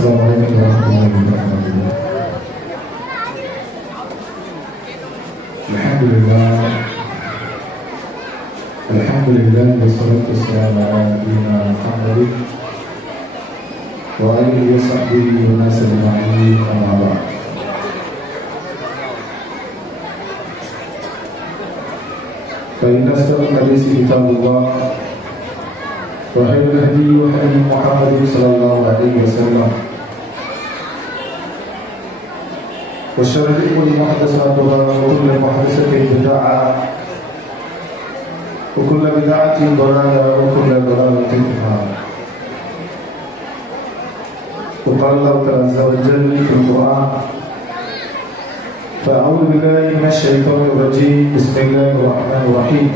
Assalamualaikum warahmatullahi wabarakatuh. Alhamdulillah wassalatu wassalamu ala nabiyyina Muhammadin wa alihi wa sahbihi wa man tabi'ahum amma ba'd. Fa inna asdaqal hadisi kitabullah wa khairul hadi hadi Muhammadin sallallahu alaihi wasallam wa syarrul umuri muhdatsatuha wa kullu muhdatsatin bid'ah wa kullu bid'atin dhalalah wa kullu dhalalatin fi an-nar. Wa qala Allah azza wa jalla fil Qur'an fa'udzu billahi minasy syaithanir rajim. Bismillahirrahmanirrahim.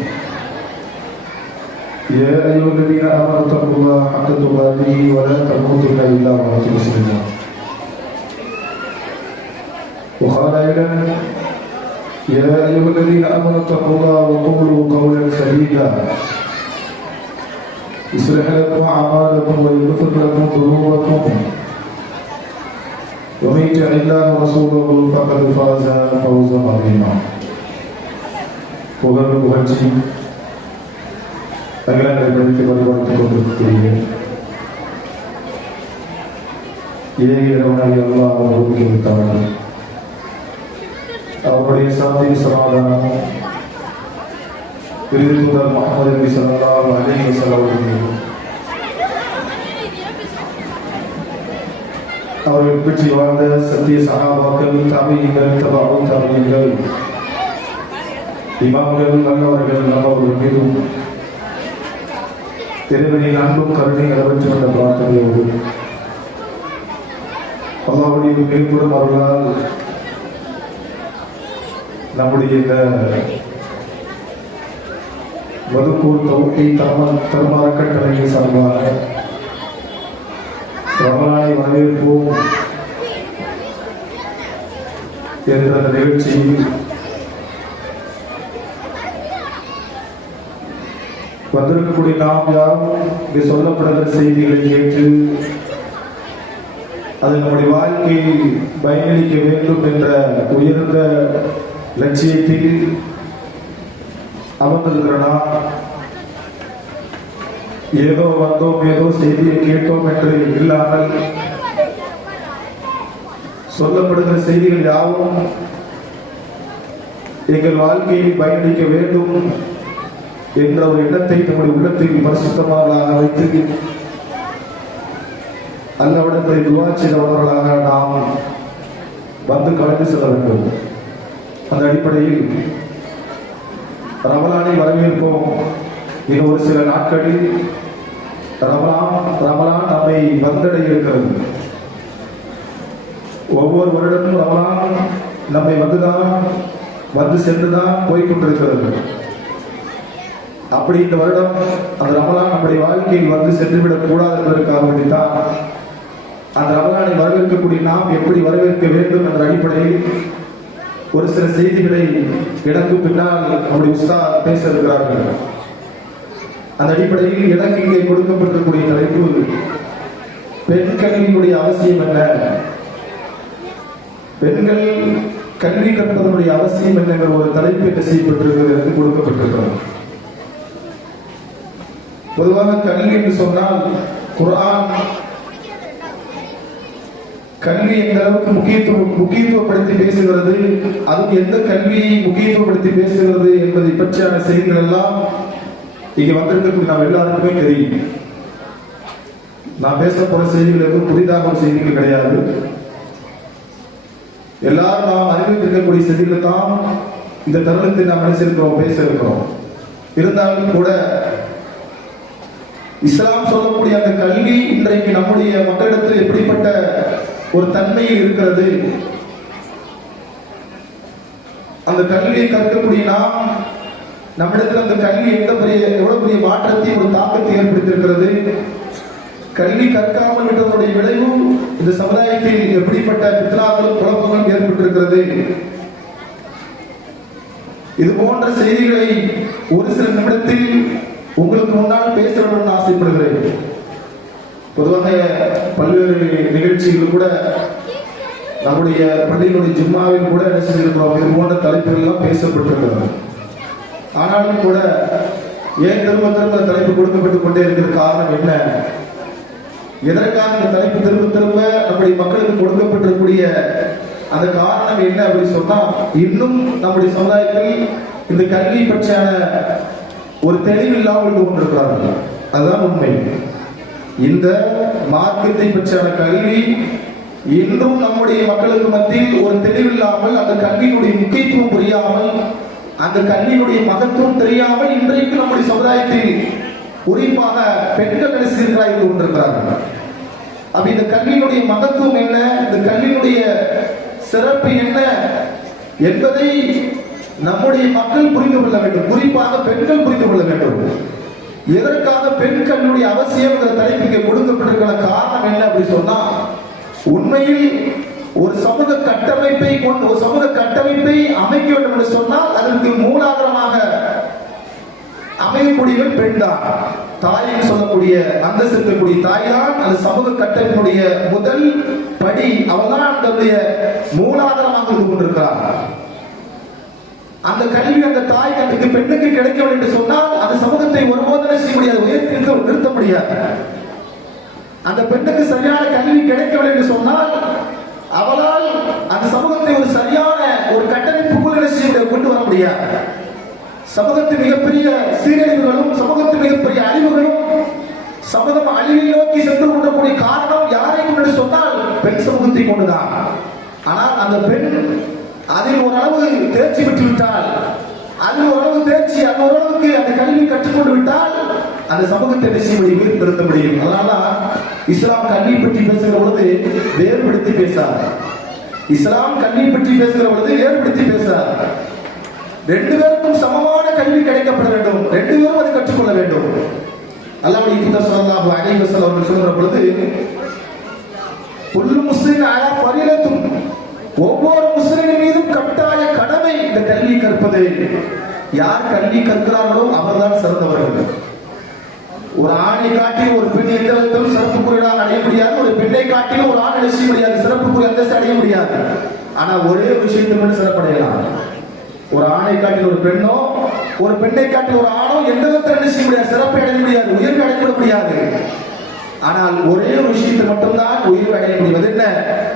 Ya ayyuhalladzina amanu taqullaha haqqa tuqatih wa la tamutunna illa wa antum muslimun. Wa qala aidan يا أيها الذين آمنوا اتقوا الله وقولوا قولا سديدا يصلح لكم أعمالكم ويغفر لكم ذنوبكم ومن يطع الله ورسوله فقد فاز فوزا عظيما. புகழ் புகழ்ச்சி அகிலங்களை படித்து பரிபாலித்துக் கொண்டிருக்கக்கூடிய இறைவனாகிய அல்லாஹ் அவர்களுக்கு விட்டார்கள். அவருடைய சாந்தி சமாதானம் இறுதி தூதர் முஹம்மது நபி ஸல்லல்லாஹு அலைஹி வஸல்லம் அவர்கள் பின்பற்றி வாழ்ந்த சத்திய சஹாபாக்கள், தாபீகள், தபஉ தாபீகள், இமாம்கள், நல்லவர்கள் நல்லவர்கள் மீதும் இறைவனின் அன்பும் கருணை அளவற்று வந்த பிரார்த்தனையோடு அல்லாஹ்வுடைய மேற்படும் அருளால் நம்முடைய இந்த மதுக்கூர் தொகுப்பை தர்மார கட்டளையின் சார்பாக ரமலானை வரவேற்போம் என்ற அந்த நிகழ்ச்சியில் வந்திருக்கக்கூடிய நாம் யாரும் இங்கு சொல்லப்படுகிற செய்திகளை கேட்டு அது நம்முடைய வாழ்க்கையை பயனளிக்க வேண்டும் என்ற உயர்ந்த லட்சியத்தில் அமர்ந்திருக்கிறனா ஏதோ வந்தோம் ஏதோ செய்தியை கேட்டோம் என்று இல்லாமல் சொல்லப்படுகிற செய்திகள் யாவும் எங்கள் வாழ்க்கையில் பயனளிக்க வேண்டும் என்ற ஒரு எண்ணத்தை நம்முடைய உள்ளத்தில் பரிசுத்தமானதாக வைத்து அல்லாஹ்விடத்திலே துஆ செய்தவர்களாக நாம் வந்து கலந்து செல்ல வேண்டும். அந்த அடிப்படையில் ரமலானை வரவேற்போம். இன்னும் ஒரு சில நாட்களில் ரமலான் நம்மை வந்தடைய இருக்கிறது. ஒவ்வொரு வருடமும் ரமலான் நம்மை வந்து சென்றுதான் போய்கொண்டிருக்கிறது. அப்படி இந்த வருடம் அந்த ரமலான் நம்முடைய வாழ்க்கையில் வந்து சென்றுவிடக் கூடாது என்பதற்காக வேண்டித்தான் அந்த ரமலானை வரவேற்கக்கூடிய நாம் எப்படி வரவேற்க வேண்டும் என்ற அடிப்படையில் ஒரு சில செய்திகளை எனக்கு பின்னால் நம்முடைய உஸ்தாத் பேச இருக்கிறார்கள். அந்த அடிப்படையில் எனக்கு இங்கே கொடுக்கப்பட்டிருக்கக்கூடிய தலைப்பு பெண் கல்வியினுடைய அவசியம் என்ன, பெண்கள் கல்வி கற்பதனுடைய அவசியம் என்ன என்ற ஒரு தலைப்பு என்ன செய்யப்பட்டிருக்கிறது என்று கொடுக்கப்பட்டிருக்கிறது. பொதுவாக கல்வி என்று சொன்னால் குர்ஆன் கல்வி எந்த அளவுக்கு முக்கியத்துவப்படுத்தி பேசுகிறது, அதுக்கு எந்த கல்வியை முக்கியத்துவப்படுத்தி பேசுகிறது என்பதை பற்றியான செய்திகள் எல்லாம் இங்க வந்திருக்கக்கூடிய நாம் எல்லாருக்குமே தெரியும். நான் பேச போற செய்திகள் எதுவும் புதிதாக ஒரு செய்திகள் கிடையாது. எல்லாரும் நாம் அறிவித்திருக்கக்கூடிய செய்திகள் தான் இந்த தருணத்தை நாம் நினைச்சிருக்கிறோம், பேச இருக்கிறோம். இருந்தாலும் கூட இஸ்லாம் சொல்லக்கூடிய அந்த கல்வி இன்றைக்கு நம்முடைய மக்களிடத்தில் எப்படிப்பட்ட ஒரு தன்மையில் இருக்கிறது, அந்த கல்வியை கற்கக்கூடிய நாம் நம்மிடத்தில் அந்த கல்வி எவ்வளவு பெரிய மாற்றத்தை ஒரு தாக்கத்தை ஏற்படுத்தியிருக்கிறது, கல்வி கற்காமல் விட்டதனுடைய விளைவு இந்த சமுதாயத்தில் எப்படிப்பட்ட பித்னாக்களும் குழப்பங்களும் ஏற்பட்டிருக்கிறது. இது போன்ற செய்திகளை ஒரு சில நிமிடத்தில் உங்களுக்கு முன்னால் பேச வேண்டும் ஆசைப்படுகிறேன். பொதுவாக பல்வேறு நிகழ்ச்சிகள் கூட நம்முடைய பள்ளியினுடைய ஜும்மாவில் கூட என்ன செஞ்சிருக்கிறோம், இது போன்ற தலைப்புகள் எல்லாம் பேசப்பட்டிருக்கிறது. ஆனாலும் கூட ஏன் திரும்ப திரும்ப தலைப்பு கொடுக்கப்பட்டுக் கொண்டே இருக்கிற காரணம் என்ன? எதற்காக இந்த தலைப்பு திரும்ப திரும்ப நம்முடைய மக்களுக்கு கொடுக்கப்பட்டிருக்கூடிய அந்த காரணம் என்ன அப்படின்னு சொன்னா, இன்னும் நம்முடைய சமுதாயத்தில் இந்த கல்வி பற்றியான ஒரு தெளிவில்லாமல் இருந்து கொண்டிருக்கிறார்கள். அதுதான் உண்மை. இந்த மார்க்கத்தை பற்றியான கல்வி இன்றும் நம்முடைய மக்களுக்கு மத்தியில் ஒரு தெளிவில்லாமல், அந்த கல்வியினுடைய முக்கியத்துவம் புரியாமல், அந்த கல்வியினுடைய மகத்துவம் தெரியாமல் இன்றைக்கு நம்முடைய சமுதாயத்தில் குறிப்பாக பெண்கள் நினைச்சிருக்கிறார் இருந்து கொண்டிருக்கிறார்கள். அப்ப இந்த கல்வியினுடைய மகத்துவம் என்ன, இந்த கல்வியினுடைய சிறப்பு என்ன என்பதை நம்முடைய மக்கள் புரிந்து கொள்ள வேண்டும். குறிப்பாக பெண்கள் புரிந்து கொள்ள வேண்டும். எதற்காக பெண் கல்வியுடைய அவசியம் தலைப்புக்கு கொடுக்கப்பட்டிருக்கிற காரணம் என்ன அப்படி சொன்னா, உண்மையில் ஒரு சமூக கட்டமைப்பை கொண்டு ஒரு சமூக கட்டமைப்பை அமைக்க வேண்டும் என்று சொன்னால் அதற்கு மூலாதாரமாக அமையக்கூடியவன் பெண் தான். தாயின்னு சொல்லக்கூடிய அந்தஸ்து இருக்கக்கூடிய தாய் தான் அந்த சமூக கட்டமைப்பினுடைய முதல் படி. அவள் தான் அதனுடைய மூலாதாரமாக இருந்து கொண்டிருக்கிறார். அந்த கல்வி அந்த தாய் கண்ணுக்கு பெண்ணுக்கு கிடைக்க வேண்டும் என்று சொன்னால் அந்த சமூகத்தை ஒருபோதும் செய்ய முடியாது, உயர்த்தி நிறுத்த முடியாது. அந்த பெண்ணுக்கு சரியான கல்வி கிடைக்கவில்லை என்று சொன்னால் அவளால் அந்த சமூகத்தை ஒரு சரியான ஒரு கட்டமைப்புக்குள் கொண்டு வர முடியாது. சமூகத்தின் மிகப்பெரிய சீரழிவுகளும் சமூகத்தின் மிகப்பெரிய அழிவுகளும் சமூகம் அழிவை நோக்கி சென்று கொண்டக்கூடிய காரணம் யாரை கொண்டு சொன்னால் பெண் சமூகத்தை கொண்டுதான். ஆனால் அந்த பெண் அதில் ஓரளவு தேர்ச்சி பெற்று விட்டால், அதில் ஓரளவு தேர்ச்சி அந்த ஓரளவுக்கு அந்த கல்வி கற்றுக்கொண்டு விட்டால் அந்த சமூகத்தை செய்ய முடியும், திருத்த முடியும். அதனாலதான் இஸ்லாம் கல்வி பற்றி பேசுகிற பொழுது வேறுபடுத்தி பேசார். இஸ்லாம் கல்வி பற்றி பேசுகிற பொழுது வேறுபடுத்தி பேசார். ரெண்டு பேருக்கும் சமமான கல்வி கிடைக்கப்பட வேண்டும், ரெண்டு பேரும் அதை கற்றுக்கொள்ள வேண்டும். அல்லாஹ்வுடைய தூதர் ஸல்லல்லாஹு அலைஹி வஸல்லம் அவர்கள் சொல்கிற பொழுது, குல்லு முஸ்லிமின் அலா ஃபரீலத்துன், ஒவ்வொரு முஸ்லிமின் மீதும் கட்டாய கடமை இந்த கல்வி கற்பது. யார் கல்வி கற்கிறார்களோ அவர்தான் சிறந்தவர்கள். ஒரு ஆணை காட்டி ஒரு பெண் எந்த விதத்திலும் சிறப்பு குறியீடாக அடைய முடியாது, ஒரு பெண்ணை காட்டிலும் ஒரு ஆண் செய்ய முடியாது, சிறப்பு குறி அந்தஸ்து அடைய முடியாது. ஆனா ஒரே விஷயத்தை மட்டும் சிறப்படையலாம். ஒரு ஆணை காட்டில் ஒரு பெண்ணோ ஒரு பெண்ணை காட்டில் ஒரு ஆணோ எந்த விதத்தில் செய்ய முடியாது, சிறப்பை அடைய முடியாது, உயர்வு அடைய முடியாது. ஆனால் ஒரே ஒரு விஷயத்தை மட்டும்தான் உயர்வு அடைய முடியும். என்ன?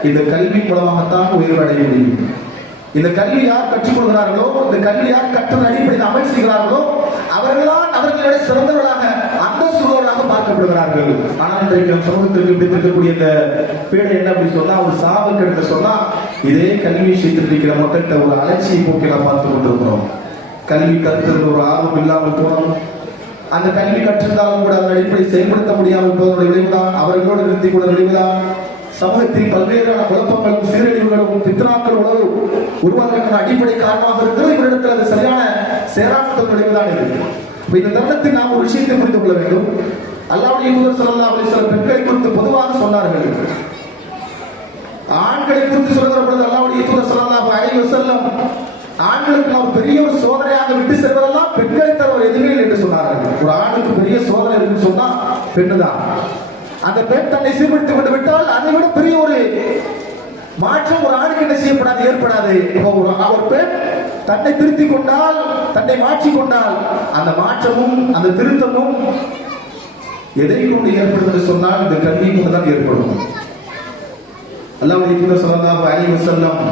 இந்த கல்வி மூலமாகத்தான் உயர்வு அடைய முடியும். இந்த கல்வி யார் கற்றுக் கொள்கிறார்களோ, இந்த கல்வி யார் கற்றல் அடிப்படையில் அமல் செய்கிறார்களோ அவர்கள்தான் அவர்களுடைய சிறந்தவர்களாக அந்த சூழலாக பார்க்கப்படுகிறார்கள். ஆனால் இன்றைக்கு நம் சமூகத்திற்கு பிடித்திருக்கக்கூடிய இந்த பீடை என்ன அப்படி சொன்னா, ஒரு சாவுக்கு எடுத்து சொன்னா இதே கல்வி விஷயத்தில் இருக்கிற மக்கள்கிட்ட ஒரு அலட்சியை போக்கி நாம் பார்த்துக் கொண்டிருக்கிறோம். கல்வி கருத்து ஒரு ஆர்வம் இல்லாமல் போனோம். அந்த கல்வி கற்றிருந்தாலும் கூட அதன் அடிப்படை செயல்படுத்த முடியாமல் போவதனுடைய விளைவுதான், அவர்களோடு நிறுத்தி கூட விளைவுதான் சமூகத்தில் பல்வேறான குழப்பங்களும் சீரழிவுகளும் பித்ராக்களோடு உருவாக்க அடிப்படை காரணமாக இருக்கிறது. இவரிடத்தில் அது சரியான சேராட்டத்தின் விளைவுதான் இருக்கு. இந்த தருணத்தில் நாம் ஒரு விஷயத்தை புரிந்து கொள்ள வேண்டும். அல்லாஹ்வுடைய தூதர் ஸல்லல்லாஹு அலைஹி வஸல்லம் பெண்களை குறித்து பொதுவாக சொன்னார்கள். ஆண்களை குறித்து சொல்கிற பொழுது அல்லாஹ்வுடைய தூதர் ஸல்லல்லாஹு அலைஹி வஸல்லம் ஆண்களுக்கு நாம் பெரிய ஒரு சோதனையாக விட்டு செல்வதெல்லாம் பெண்களை தவிர எதுவுமே இல்லை என்று சொன்னார்கள். ஒரு ஆணுக்கு பெரிய சோதனை இருக்குன்னு சொன்னா பெண்ணு தான். அந்த பெண் தன்னை சீர்படுத்திக் கொண்டு விட்டால் அதை விட பெரிய ஒரு மாற்றம் ஒரு ஆணுக்கு என்ன செய்யப்படாது, ஏற்படாது. ஒரு பெண் தன்னை திருத்திக் கொண்டால், தன்னை மாற்றிக் கொண்டால் அந்த மாற்றமும் அந்த திருத்தமும் எதை கொண்டு ஏற்படும் என்று சொன்னால் இந்த கல்வி கொண்டுதான் ஏற்படும். அல்லாஹ்வுடைய தூதர் ஸல்லல்லாஹு அலைஹி வஸல்லம்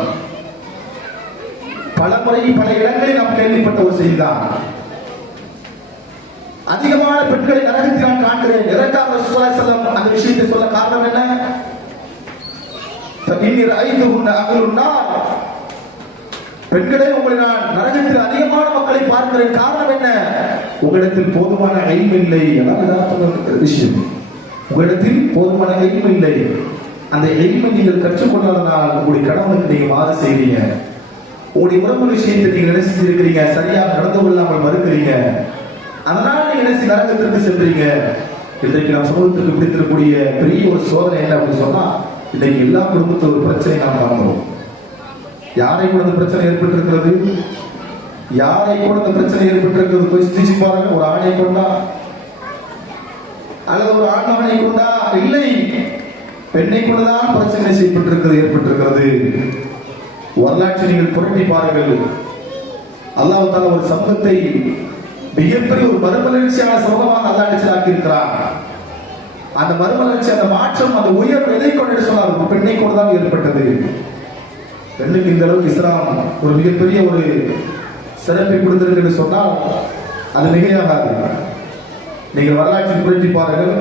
பல முறை பல இடங்களில் நாம் கேள்விப்பட்ட ஒரு செய்திதான். அதிகமான பெண்களை நரகத்தில் நான் காண்கிறேன். எதற்காக ரசூலுல்லாஹி ஸல்லல்லாஹு அலைஹி வஸல்லம் அந்த விஷயத்தை சொல்ல காரணம் என்ன? பெண்களே, உங்களை நான் நரகத்தில் அதிகமான மக்களை பார்க்கிறேன். காரணம் என்ன? உங்களிடத்தில் போதுமான இல்ம் இல்லை. விஷயம், உங்களிடத்தில் போதுமான இல்ம் இல்லை. அந்த இல்மை நீங்கள் கற்றுக்கொண்டதனால் உங்களுடைய கடவுளுக்கு நீங்க மாறு செய்றீங்க. உங்களுடைய உறவு விஷயத்தை நீங்க என்ன செஞ்சிருக்கிறீங்க, சரியாக நடந்து கொள்ளாமல் மறுக்கிறீங்க. அதனால நீங்க என்ன நரகத்திற்கு சென்றீங்க. இன்றைக்கு நாம் சமூகத்திற்கு பிடித்திருக்கக்கூடிய பெரிய ஒரு சோதனை என்ன அப்படின்னு சொன்னா, இன்றைக்கு எல்லா குடும்பத்தில் ஒரு பிரச்சனை நாம் காண்கிறோம். யாரை கூட இந்த பிரச்சனை ஏற்பட்டிருக்கிறது? யாரை கூட இந்த பிரச்சனை ஏற்பட்டிருக்கிறது? போய் சிந்திச்சு பாருங்க. ஒரு ஆணை கொண்டா அல்லது ஒரு ஆண் மகனை கொண்டா? இல்லை, பெண்ணை கொண்டுதான் பிரச்சனை ஏற்பட்டிருக்கிறது. வரலாற்றை நீங்கள் புரட்டி பாருங்கள். அல்லாஹ் தஆலா ஒரு சமூகத்தை மிகப்பெரிய ஒரு மறுமலர்ச்சியான சமூகமாக அல்லாஹ் நிச்சயமாக்கி இருக்கிறார். அந்த மறுமலர்ச்சி, அந்த மாற்றம், அந்த உயர்வு எதை கொண்டு சொன்னார்? பெண்ணை கொண்டுதான் ஏற்பட்டது. பெண்ணுக்கு இந்த அளவுக்கு இஸ்லாம் ஒரு மிகப்பெரிய ஒரு சிறப்பை கொடுத்திருக்கு சொன்னால் அது மிகையாகாது. நீங்கள் வரலாற்றில் புரட்டி பாருங்கள்.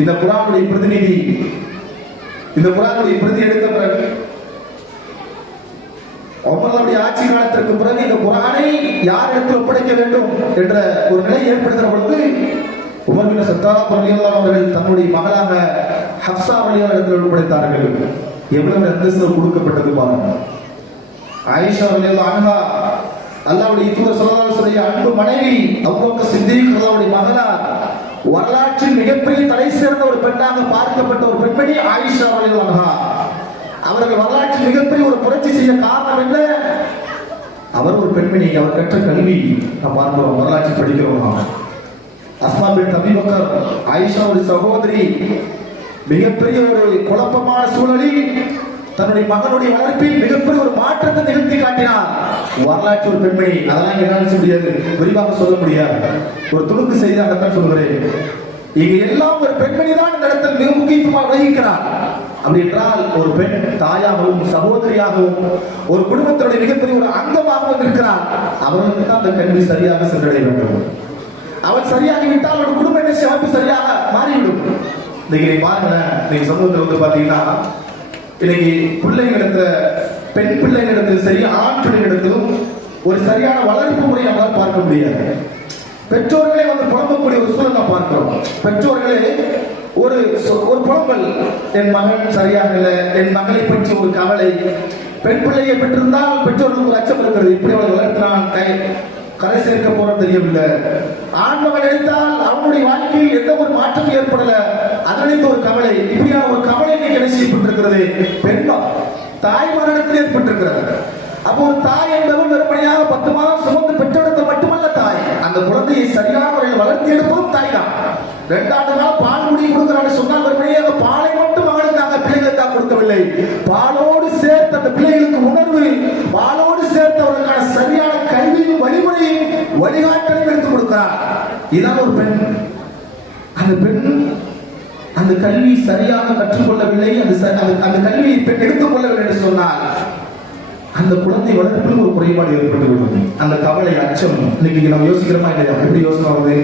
இந்த குர்ஆனுடைய பிரதிநிதி, இந்த குர்ஆனுடைய பிரதி எடுத்த பிறகு உமருடைய ஆட்சி காலத்திற்கு பிறகு இந்த குர்ஆனை யார் இடத்தில் ஒப்படைக்க வேண்டும் என்ற ஒரு நிலை ஏற்படுகிற பொழுது உமர் பின் கத்தாப் ரலியல்லாஹு அவர்கள் தன்னுடைய மகளாக ஹப்ஸா ரலியல்லாஹு இடத்தில் ஒப்படைத்தார்கள். எவ்வளவு அந்தஸ்து கொடுக்கப்பட்டது பாருங்க. ஆயிஷா ரலியல்லாஹு அன்ஹா அல்லாஹ்வுடைய தூதர் ஸல்லல்லாஹு அலைஹி வஸல்லம் அன்பு மனைவி அபூபக்கர் சித்திக் ரலியல்லாஹு மகளார், வரலாற்றில் மிகப்பெரிய தலை சிறந்த ஒரு பெண்ணாக பார்க்கப்பட்ட ஒரு பெண்மணி ஆயிஷா ரலியல்லாஹு அன்ஹா. அவர்கள் வரலாற்றில் மிகப்பெரிய ஒரு புரட்சி செய்ய காரணம் என்ன? அவர் ஒரு பெண்மணி, அவர் கற்ற கல்வி நாம் பார்க்கிறோம், வரலாற்றை படிக்கிறோம். அஸ்மா பின் அபீ பக்கர் ஆயிஷாவுடைய சகோதரி மிகப்பெரிய ஒரு குழப்பமான சூழலில் தன்னுடைய மகனுடைய வளர்ப்பில் மிகப்பெரிய ஒரு மாற்றத்தை நிகழ்த்தி காட்டினார். வரலாற்று ஒரு பெண்மணி, அதெல்லாம் என்னால் சொல்ல முடியாது, விரிவாக சொல்ல முடியாது. ஒரு துணுக்கு செய்தாகத்தான் சொல்கிறேன். இங்க எல்லாம் ஒரு பெண்மணி தான் இந்த இடத்தில் மிக முக்கியத்துவமாக வகிக்கிறார். அப்படி என்றால் ஒரு பெண் தாயாகவும் சகோதரியாகவும் ஒரு குடும்பத்தினுடைய மிகப்பெரிய ஒரு அங்கமாகவும் இருக்கிறார். அவர்களுக்கு தான் அந்த கல்வி சரியாக சென்றடைய வேண்டும். அவன் சரியாகிவிட்டால் அவருடைய குடும்ப அமைப்பு சரியாக மாறிவிடும். இன்னைக்கு பாருங்களேன், நீங்க சமூகத்தில் வந்து பாத்தீங்கன்னா இன்னைக்கு பிள்ளைகளிடத்துல, பெண் பிள்ளைகளிடத்தில் சரி, ஆண் பிள்ளைகளிடத்திலும் ஒரு சரியான வளர்ப்பு முறை நம்மளால் பார்க்க முடியாது. பெற்றோர்களே வந்து புலம்பக்கூடிய ஒரு சூழலை பார்க்கிறோம். பெற்றோர்களே ஒரு புலம்பல், என் மகன் சரியாக இல்லை, என் மகளை பற்றி ஒரு கவலை. பெண் பிள்ளையை பெற்றிருந்தால் பெற்றோர்களுக்கு ஒரு அச்சம் இருக்கிறது, இப்படி அவளை வளர்த்தினான், கரை சேர்க்க போறது தெரியவில்லை. ஆண் மகன் எடுத்தால் அவனுடைய வாழ்க்கையில் எந்த ஒரு மாற்றம் ஏற்படல, அதனிடத்து ஒரு கவலை. இப்படியான ஒரு கவலை என்ன செய்யப்பட்டிருக்கிறது? பெண் தாய்மாரிடத்தில் ஏற்பட்டிருக்கிறது. அப்போ ஒரு தாய் என்பவன் வெறுமனையாக 10 மாதம் சுமந்து பெற்றெடுத்த மட்டுமல்ல தாய், அந்த குழந்தையை சரியான முறையில் வளர்த்தி எடுப்பதும் தாய் தான். 2 ஆண்டு காலம் பால் குடி கொடுக்கிறான்னு சொன்னால் வெறுமனையாக பாலை மட்டும் மகனுக்காக பிள்ளைகளுக்காக கொடுக்கவில்லை, பாலோடு சேர்த்து அந்த பிள்ளைகளுக்கு உணர்வு, பாலோடு சேர்த்து அவர்களுக்கான சரியான கல்வியும் வழிமுறையும் வழிகாட்டலையும் எடுத்துக் கொடுக்கிறார். இதான் ஒரு பெண். அந்த பெண் அந்த கல்வி சரியாக கற்றுக்கொள்ளவில்லை, அந்த கல்வியை பெண் எடுத்துக் கொள்ளவில்லை என்று சொன்னால் அந்த குழந்தை வளர்ப்பில் ஒரு குறைபாடு ஏற்பட்டுவிடும். அந்த கவலை, அச்சம் இன்னைக்கு நம்ம யோசிக்கிறோமா இல்லையா? எப்படி யோசனை வருது?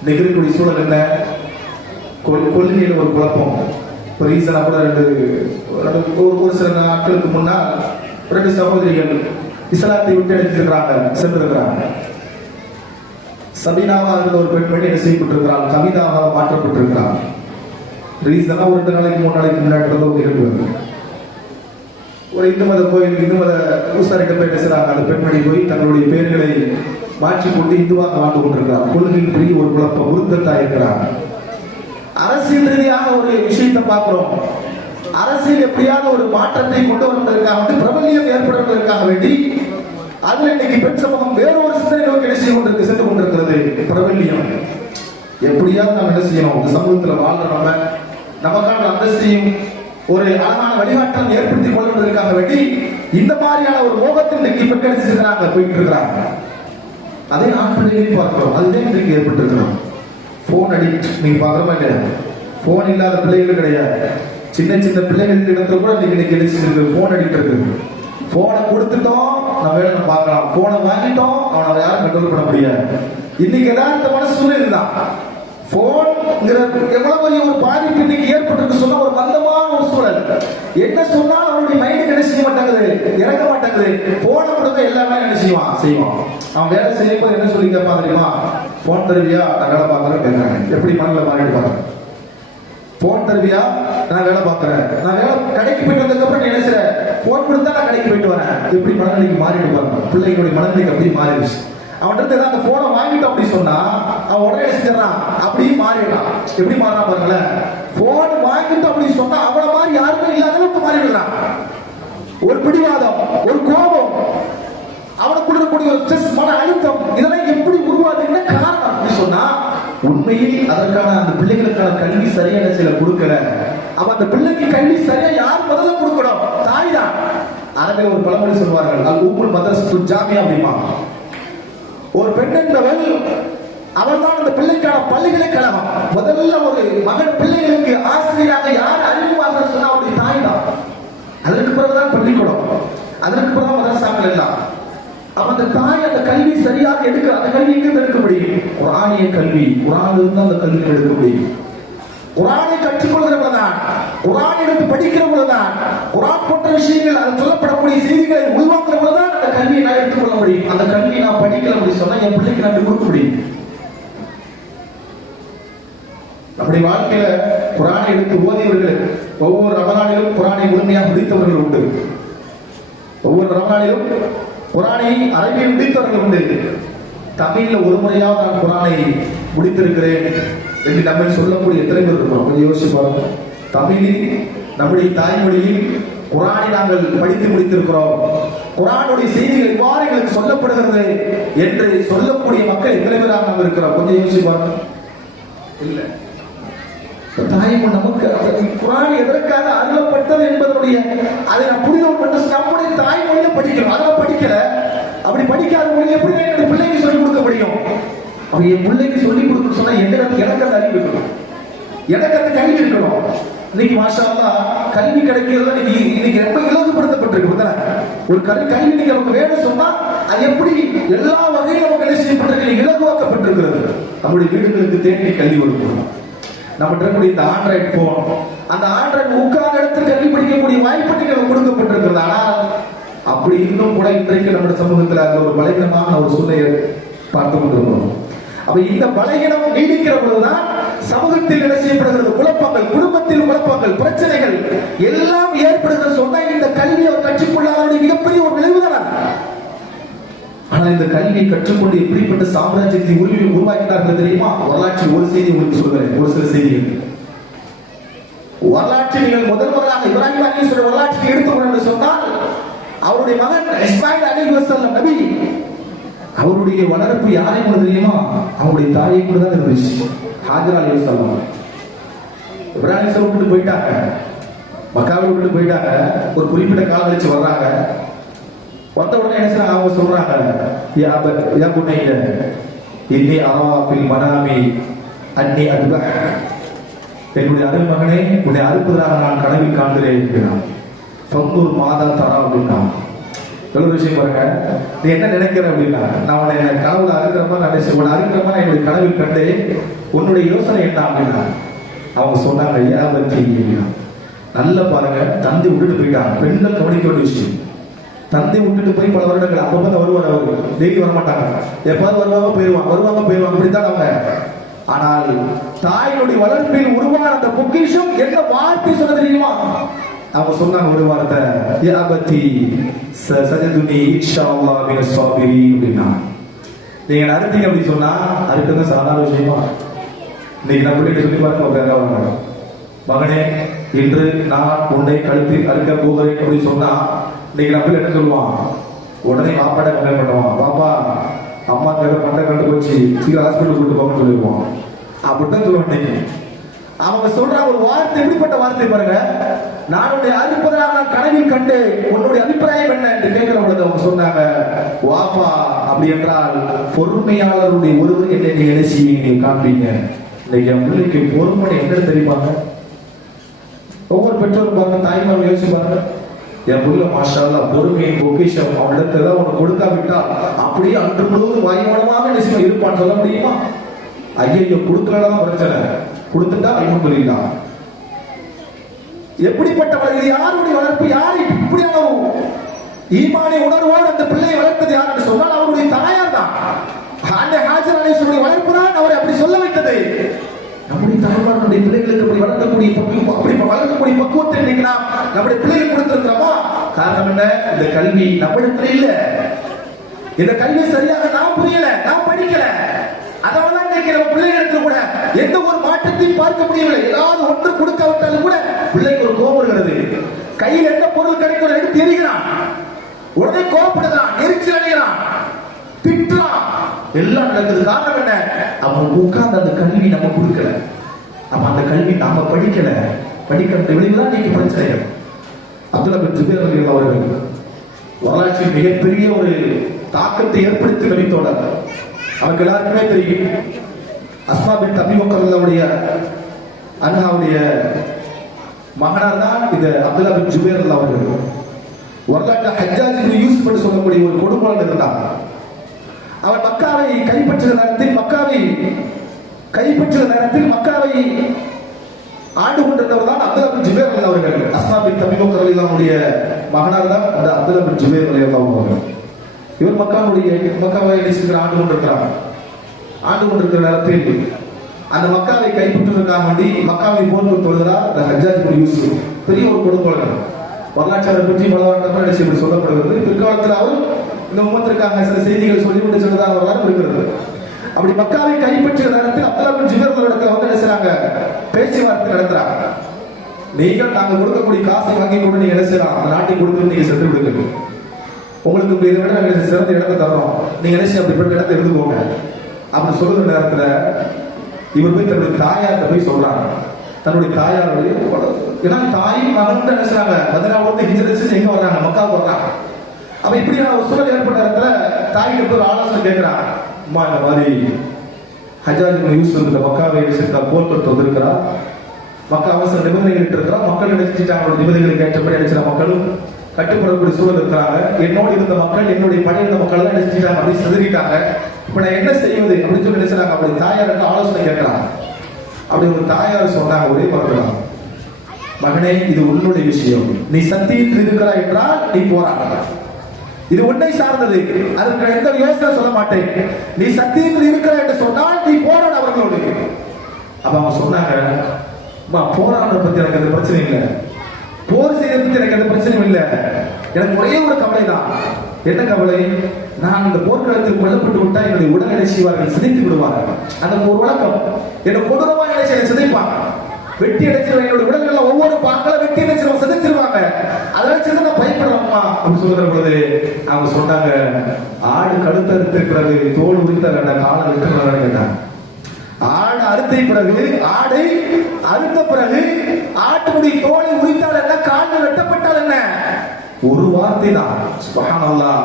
இன்னைக்கு இருக்கக்கூடிய சூழல் என்ன? கொள்கையில் ஒரு குழப்பம். ஒரு ரீசனா கூட ஒரு சில நாட்களுக்கு முன்னால் 2 சகோதரிகள் இஸ்லாத்தை விட்டு எடுத்திருக்கிறாங்க, சென்றிருக்கிறாங்க. சபீனாவா இருந்த ஒரு பெண்மணி என்ன செய்யப்பட்டிருக்கிறாள்? கவிதாவாக மாற்றப்பட்டிருக்கிறார். ரீசனா ஒரு 2 நாளைக்கு 3 நாளைக்கு முன்னாடி ஒரு நிகழ்வு. ஒரு இந்து மத கோயில், இந்து மத பூசாரிட்ட போய் பேசுறாங்க. அந்த பெண்மணி போய் தங்களுடைய பெயர்களை மாற்றிக்கொண்டு இந்துவாக வாழ்ந்து கொண்டிருக்கிறார். கொள்கையில் பெரிய ஒரு குழப்பம், உருத்தத்தா இருக்கிறார். அரசியல் ரீதியாக ஒரு விஷயத்தை பார்க்கிறோம். அரசியல் எப்படியான ஒரு மாற்றத்தை கொண்டு வருவதற்காக வந்து பிரபல்யம் ஏற்படுவதற்காக வேண்டி அதுல இன்னைக்கு பெண் சமூகம் வேறொரு சிந்தனை நோக்கி என்ன செய்ய கொண்டிருக்கு, சென்று கொண்டிருக்கிறது. பிரபல்யம் எப்படியாவது நாம் என்ன செய்யணும், இந்த சமூகத்துல வாழ்ற நமக்கான அந்தஸ்தையும் ஒரு அழகான வழிகாட்டல் ஏற்படுத்திக் கொள்வதற்காக வேண்டி இந்த மாதிரியான ஒரு மோகத்தை இன்னைக்கு பெற்றெடுத்துக்கிறாங்க, போயிட்டு இருக்கிறாங்க. அதே ஆண் பிள்ளைகளையும் பார்க்கிறோம். அதுதான் இன்றைக்கு ஏற்பட்டிருக்கிறோம். போன் அடிக்ட் நீங்க பாக்குறோமா இல்லையா? போன் இல்லாத பிள்ளைகள் கிடையாது. சின்ன சின்ன பிள்ளைகளுக்கு இடத்துல கூட இன்னைக்கு இருக்கு போன் அடிக்ட் இருக்குது. போனை கொடுத்துட்டோம், நம்ம வேலை பார்க்கலாம். போனை வாங்கிட்டோம், அவனை யாரும் கண்ட்ரோல் பண்ண முடியாது. இன்னைக்கு யதார்த்தமான சூழல் தான். போன்ங்கிறது எவ்வளவு பெரிய ஒரு பாதிப்பு இன்னைக்கு ஏற்பட்டிருக்கு சொன்னா, ஒரு மந்தமான ஒரு சூழல். என்ன சொன்னாலும் அவனுடைய மைண்டுக்கு என்ன செய்ய மாட்டாங்குது, இறங்க மாட்டாங்குது. போனை கொடுக்க எல்லாமே என்ன செய்வான். அவன் வேலை செய்யும் போது என்ன சொல்லி கேட்பான் தெரியுமா? போன் தருவியா, நான் வேலை பார்க்கறேன் கேட்கறாங்க. எப்படி மனதில் மாறிட்டு பாருங்க. போன் தருவியா, நான் வேலை பார்க்கறேன். நான் வேலை கடைக்கு போயிட்டு வந்ததுக்கு அப்புறம் நீ என்ன செய்ற? போன் கொடுத்தா நான் கடைக்கு போயிட்டு வரேன். எப்படி மனநிலைக்கு மாறிட்டு பாருங்க. பிள்ளைகளுடைய மனநிலைக்கு அப்படி மாறிடுச்சு. அவன்கிட்ட ஏதாவது அந்த போனை வாங்கிட்டோம் அப்படி சொன்னா அவன் உடனே செஞ்சிடறான், அப்படியே மாறிடலாம். எப்படி மாறினா பாருங்களேன். போன் வாங்கிட்டோம் அப்படி சொன்னா அவனை மாதிரி யாருமே இல்லாத அளவுக்கு மாறிடுறான். ஒரு பிடிவாதம், ஒரு கோபம், அவனுக்கு கொடுக்கக்கூடிய ஒரு ஸ்ட்ரெஸ், மன அழுத்தம், இதெல்லாம் எப்படி உருவாதுன்னு காரணம் அப்படி சொன்னா உண்மையில் அதற்கான அந்த பிள்ளைகளுக்கான கல்வி சரியான சில கொடுக்கல. அப்ப அந்த பிள்ளைக்கு கல்வி சரியா யார் முதல்ல கொடுக்கணும்? தாய் தான். அரபில் ஒரு பழமொழி சொல்வார்கள், அல் உம்முல் மதரசத்துல் ஜாமியா அப்படிமா. ஒரு பெண் என்பவள் அவள் தான் அந்த பிள்ளைக்கான பல்கலைக்கழகம். முதல்ல ஒரு மகன் பிள்ளைகளுக்கு ஆசிரியராக யார் அறிமுகமாக சொன்னா அவருடைய தாய் தான். அதற்கு பிறகுதான் பள்ளிக்கூடம், அதற்கு பிறகு மதரசாக்கள் எல்லாம். அப்ப அந்த தாய் அந்த கல்வி சரியாக எடுக்க, அந்த கல்வி எங்கிருந்து எடுக்க முடியும்? குர்ஆனிய கல்வி, குர்ஆனிலிருந்து அந்த கல்வி எடுக்க முடியும். குர்ஆனை கற்றுக்கொள்கிறவர்கள்தான், குர்ஆனை எடுத்து படிக்கிறவர்கள்தான், குர்ஆன் போன்ற விஷயங்கள் அது சொல்லப்படக்கூடிய செய்திகளை உள்வாங்குறவர்கள்தான் அந்த கல்வியை நான் எடுத்துக்கொள்ள முடியும். அந்த கல்வியை நான் படிக்கல அப்படின்னு சொன்னா என் பிள்ளைக்கு நான் கொடுக்க முடியும். நம்முடைய வாழ்க்கையில குர்ஆனை எடுத்து ஓதியவர்கள் ஒவ்வொரு ரமலானிலும் குர்ஆனை முழுமையாக முடித்தவர்கள் உண்டு. ஒவ்வொரு ரமலானிலும் குர்ஆனை அரபியில் முடித்தவர்கள் உண்டு. தமிழ்ல ஒரு முறையாவது நான் குர்ஆனை முடித்திருக்கிறேன் என்று நம்ம சொல்லக்கூடிய எத்தனை பேர் இருக்கிறோம்? கொஞ்சம் யோசிச்சு பாருங்க. தமிழில் நம்முடைய தாய்மொழியில் குர்ஆனை நாங்கள் படித்து முடித்திருக்கிறோம். குர்ஆனுடைய செய்திகள் இவ்வாறு எங்களுக்கு சொல்லப்படுகிறது என்று சொல்லக்கூடிய மக்கள் எத்தனை பேராக நாம் இருக்கிறோம்? கொஞ்சம் யோசிச்சு பாருங்க. இல்ல, தாய்மொழி நமக்கு குர்ஆன் எதற்காக அருளப்பட்டது என்பதனுடைய அதை நான் புரிதல் பண்ண நம்முடைய தாய்மொழியில படிக்கிறோம். அதெல்லாம் படிக்கல, அப்படி படிக்காத மொழி எப்படி என்னுடைய பிள்ளைக்கு சொல்லிக் கொடுக்க முடியும்? அப்ப என் பிள்ளைக்கு சொல்லிக் கொடுக்க சொன்னா எனக்கு அந்த அறிவு இருக்கணும், எனக்கு அந்த கல்வி இருக்கணும். இன்னைக்கு மாஷா அல்லாஹ் கல்வி கிடைக்கிறது இன்னைக்கு ரொம்ப இலகுபடுத்தப்பட்டிருக்கு. ஒரு கல்வி நீங்க நமக்கு வேணும் சொன்னா அது எப்படி எல்லா வகையும் நமக்கு என்ன செய்யப்பட்டிருக்கு? இலகுவாக்கப்பட்டிருக்கிறது. நம்முடைய வீடுகளுக்கு தேடி கல்வி கொடுக்கணும். நம்ம இருக்கக்கூடிய இந்த ஆண்ட்ராய்டு போன், அந்த ஆண்ட்ராய்டு உட்கார்ந்த இடத்துல கல்வி படிக்கக்கூடிய வாய்ப்பு கொடுக்கப்பட்டிருக்கிறது. ஆனால் அப்படி இன்னும் கூட இன்றைக்கு நம்முடைய சமூகத்தில் அந்த ஒரு பலகீனமான ஒரு சூழ்நிலையை பார்த்து கொண்டிருக்கிறோம். அப்ப இந்த பலகீனம் நீடிக்கிற பொழுதுதான் சமூகத்தில் என்ன செய்யப்படுகிறது? குழப்பங்கள், குடும்பத்தில் குழப்பங்கள், பிரச்சனைகள் எல்லாம் ஏற்படுகிறது. சொன்னா இந்த கல்வி அவர் கற்றுக்கொள்ளாத மிகப்பெரிய ஒரு விளைவுதான். ஆனால் இந்த கல்வியை கற்றுக்கொண்டு எப்படிப்பட்ட சாம்ராஜ்யத்தை உருவாக்கினார்கள் தெரியுமா? வரலாற்றில் ஒரு செய்தி உங்களுக்கு சொல்கிறேன், ஒரு சில செய்திகள். வரலாற்றில் நீங்கள் முதல் முதலாக இப்ராஹிம் அலைஹிஸ்ஸலாம் வரலாற்றை எடுத்துக்கொண்டு சொன்னால் அவருடைய மகன் இஸ்மாயில் அலைஹிஸ்ஸலாம் நபி, அவருடைய வளர்ப்பு யாரை கூட தெரியுமா? அவருடைய தாயை கூட தான் இருந்துச்சு. ஹாஜர் அலைஹிஸ்ஸலாம் இப்ராஹிம் விட்டு போயிட்டாங்க, மக்காவை விட்டு போயிட்டாங்க. ஒரு குறிப்பிட்ட காலம் கழிச்சு வர்றாங்க. வந்த உடனே என்ன செய்றாங்க? அவங்க சொல்றாங்க, யா புனைய இன்னி அரா ஃபில் மனாமி அன்னி அத்பஹ், என்னுடைய அருள் மகனே உன்னை அறுப்பதாக நான் கனவில் காண்கிறேன் அப்படின்னான். தொந்தூர் மாதா தரா அப்படின்னா எவ்வளவு விஷயம் பாருங்க. நீ என்ன நினைக்கிற அப்படின்னா, நான் உன்னை கனவுல அறுக்கிற மாதிரி நினைச்சு உன்னை அறுக்கிற மாதிரி என்னுடைய கனவில் கண்டு உன்னுடைய யோசனை என்ன அப்படின்னா அவங்க சொன்னாங்க, யா பத்தி அப்படின்னா. நல்ல பாருங்க, தந்தை விட்டுட்டு போயிட்டாங்க. பெண்கள் கவனிக்க வேண்டிய விஷயம். தந்தை விட்டுட்டு போய் பல வருடங்கள் அப்பதான் வருவார். அவர்கள் டெய்லி வரமாட்டாங்க, எப்பாவது வருவாங்க போயிருவாங்க இப்படித்தான் அவங்க. ஆனால் தாயினுடைய வளர்ப்பில் உருவான அந்த பொக்கிஷம் என்ன வார்த்தை சொல்ல தெரியுமா? அவங்க சொன்னாங்க ஒரு வார்த்தை, யா பத்தி சஜதுனி இன்ஷாஅல்லாஹ் மினஸ் சாபிரீன் அப்படின்னா. நீங்க அறுத்தீங்க அப்படி சொன்னா அறுக்கிறது சாதாரண விஷயமா? இன்னைக்கு நம்ம கிட்ட சொல்லி பாருங்க, மகனே இன்று நான் உன்னை கழுத்தில் அறுக்க போகிறேன் அப்படி சொன்னா இன்னைக்கு நம்ம என்ன சொல்லுவான்? உடனே பாப்பாட கம்ப்ளைண்ட் பண்ணுவான், பாப்பா அம்மா மண்டை கண்டு போச்சு, சீக்கிரம் ஹாஸ்பிட்டல் கூட்டு போகணும்னு சொல்லிடுவான். அப்படித்தான் சொல்லுவான். இன்னைக்கு அவங்க சொல்ற ஒரு வார்த்தை எப்படிப்பட்ட வார்த்தை பாருங்க. நான் உன்னை அறுப்பதாக நான் கனவில் கண்டு உன்னுடைய அபிப்பிராயம் என்ன என்று கேட்கிற பொழுது அவங்க சொன்னாங்க, வாப்பா அப்படி என்றால் பொறுமையாளருடைய ஒருவர் என்னை நீங்க என்ன செய்வீங்க, நீங்க காண்பீங்க. இன்னைக்கு என் பிள்ளைக்கு பொறுமை என்ன தெரியுமாங்க? ஒவ்வொரு பெற்றோரும் பாருங்க, தாய்மார்கள் யோசிச்சு பாருங்க. என் புள்ள மாஷா அல்லாஹ் பொறுமையின் பொக்கிஷம் அவனிடத்துல ஒன்று கொடுக்காவிட்டால் அப்படியே அன்று முழுவதும் வாய்மூலமாக நிச்சயம் இருப்பான்னு சொல்ல முடியுமா? ஐயோ கொடுக்கலாம் பிரச்சனை, கொடுத்துட்டா அல்ஹம்துலில்லாஹ். எப்படிப்பட்டவர் இது? யாருடைய வளர்ப்பு? யார் இப்படியான ஈமானை உணர்வோடு அந்த பிள்ளையை வளர்த்தது யார் என்று சொன்னால் அவருடைய தாயார் தான். அந்த ஹாஜர் அலைஹிஸ்ஸலாம் வளர்ப்பு தான் அவரை அப்படி சொல்ல வைத்தது. நம்முடைய தாய்மார்களுடைய பிள்ளைகளுக்கு அப்படி வளர்க்கக்கூடிய பக்குவத்தை இன்னைக்கு நாம் நம்முடைய பிள்ளைகளுக்கு கொடுத்திருக்கிறோமா? காரணம் என்ன? இந்த கல்வி நம்மிடத்தில் இல்ல. இந்த கல்வி சரியாக நாம் புரியல, நாம் படிக்கல. அதனால இன்னைக்கு நம்ம பிள்ளைகளுக்கு கூட எந்த ஒரு மாற்றத்தையும் பார்க்க முடியவில்லை. ஏதாவது ஒன்று கொடுக்காவிட்டாலும் கூட பிள்ளைக்கு ஒரு கோபம் வருகிறது. கையில் எந்த பொருள் கிடைக்கும் எடுத்து எறிகிறான், உடனே கோபப்படுகிறான், எரிச்சல் அடைகிறான், திட்டுறான். எல்லாம் நடக்குது. காரணம் என்ன? அவங்க உட்கார்ந்து அந்த கல்வி நம்ம கொடுக்கல, அப்ப அந்த கல்வி நாம படிக்கல, படிக்கிற விளைவுதான் நீங்க பிரச்சனைகள். அப்துல்லா பின் ஜுபைர் ரலியல்லாஹு அவர்கள் வரலாற்றில் மிகப்பெரிய ஒரு தாக்கத்தை ஏற்படுத்தி நபித்தோழர். அவருக்கு எல்லாருக்குமே தெரியும், அஸ்மா பின் அபீ பக்கர் ரலியல்லாஹுடைய அன்ஹாவுடைய மகனார் தான் இது அப்துல்லா பின் ஜுபைர் ரலியல்லாஹு அவர்கள். வரலாற்று ஹஜ்ஜாஜ் இப்னு யூசுப் என்று சொல்லக்கூடிய ஒரு கொடுங்கோலன் இருந்தார். அவர் மக்காவை கைப்பற்றிய நேரத்தில் மக்காவை ஆண்டு கொண்டிருந்தவர் தான் அப்துல்லா பின் ஜுபைர் ரலியல்லாஹு அவர்கள். அஸ்மா பின் அபீ பக்கர் ரலியல்லாஹுடைய மகனார் தான் அந்த அப்துல்லா பின் ஜுபைர் ரலியல்லாஹு அவர்கள். இவர் மக்காவை ஆண்டு கொண்டிருக்கிற நேரத்தில் அந்த மக்காவை கைப்பற்றுவதற்காக வேண்டி மக்காவை போர் தொழுகிறார் அந்த ஹஜ்ஜாஜ் இப்னு யூசுப். பெரிய ஒரு கொடுங்கோலன். வரலாற்றை பற்றி பல வருடங்கள் இப்படி சொல்லப்படுகிறது. பிற்காலத்தில் அவர் இந்த உம்மத்திற்காக சில செய்திகள் சொல்லிவிட்டு சென்றதாக வரலாறு இருக்கிறது. அப்படி மக்காவை கைப்பற்றிய நேரத்தில் அப்துல்லா பின் ஜுபைர் இடத்துல வந்து என்ன செய்றாங்க, பேச்சுவார்த்தை நடத்துறாங்க. நீங்கள் நாங்கள் கொடுக்கக்கூடிய காசை வாங்கி கொண்டு நீங்க என்ன செய்யலாம், அந்த நாட்டை கொடுத்து நீங்க சென்று விடுங்க, உங்களுக்கு இதை விட நாங்கள் சிறந்த இடத்தை தரோம், நீங்க என்ன செய்ய அப்படிப்பட்ட இடத்தை எடுத்துக்கோங்க அப்படி சொல்லுற நேரத்துல இவர் போய் தன்னுடைய தாயார்கிட்ட போய் சொல்றாங்க. தன்னுடைய தாயாருடைய, ஏன்னா தாயும் மகன் என்ன செய்றாங்க, மதீனாவுல ஹிஜ்ரத் செஞ்சு எங்க வர்றாங்க, மக்காவுக்கு வர்றாங்க. அப்ப இப்படியான ஒரு சூழல் ஏற்பட்ட நேரத்துல தாய்கிட்ட போய் ஆலோசனை கேட்கிறான். அம்மா இந்த மாதிரி ஹஜ்ஜாஜ் இப்னு யூசுப் இந்த மக்காவை சேர்ந்த போர் தொடுத்து வந்திருக்கிறா, மக்கள் அவசர நிபந்தனைகள் இருக்கிறா, மக்கள் நினைச்சிட்டாங்க நிபந்தனைகளுக்கு ஏற்றபடி நினைச்சிட மக்களும் கட்டுப்படக்கூடிய சூழல் இருக்கிறாங்க. என்னோடு இருந்த மக்கள், என்னுடைய பணி இருந்த மக்கள் தான் நினைச்சிட்டாங்க, அப்படி சிதறிட்டாங்க. இப்ப நான் என்ன செய்வது அப்படின்னு சொல்லி நினைச்சாங்க. அப்படி தாயாருக்கு ஆலோசனை கேட்கிறாங்க. அப்படி ஒரு தாயார் சொன்னாங்க, ஒரே மறக்கலாம், மகனே இது உன்னுடைய விஷயம், நீ சத்தியத்தில் இருக்கிறாய் என்றால் நீ போராட, இது உன்னை சார்ந்தது, அதற்கு எந்த யோசனை சொல்ல மாட்டேன், நீ சத்தியத்தில் இருக்கிறாய் என்று சொன்னால் நீ போராட அவர்களோடு. அப்ப அவங்க சொன்னாங்க, போராடுறத பத்தி எனக்கு அந்த பிரச்சனை இல்லை, போர் செய்யறத பத்தி எனக்கு அந்த பிரச்சனை இல்லை, எனக்கு ஒரே ஒரு கவலை தான். என்ன கவலை? நான் இந்த போர்க்களத்தில் கொல்லப்பட்டு விட்டா என்னுடைய உடல்நிலை செய்வார்கள், சிதைத்து விடுவார்கள். அந்த ஒரு வழக்கம் என்ன கொடூரமா நினைச்சு சிதைப்பாங்க, வெட்டி அடைச்சிருவாங்க, என்னுடைய உடல்கள் ஒவ்வொரு பாக்களை வெட்டி அடைச்சிருவாங்க, சிதைச்சிருவாங்க. அதை வச்சு நான் பயப்படுறோம்மா அப்படின்னு சொல்ற பொழுது அவங்க சொன்னாங்க, ஆடு கழுத்து அறுத்திருக்கிறது, தோல் உரித்த காலை விட்டுறாங்க கேட்டாங்க. ஆடு அறுத்த பிறகு, ஆடை அறுத்த பிறகு ஆட்டுடைய தோலை உரித்தால் என்ன, கால்கள் வெட்டப்பட்டால் என்ன, ஒரு வார்த்தை தான். சுப்ஹானல்லாஹ்,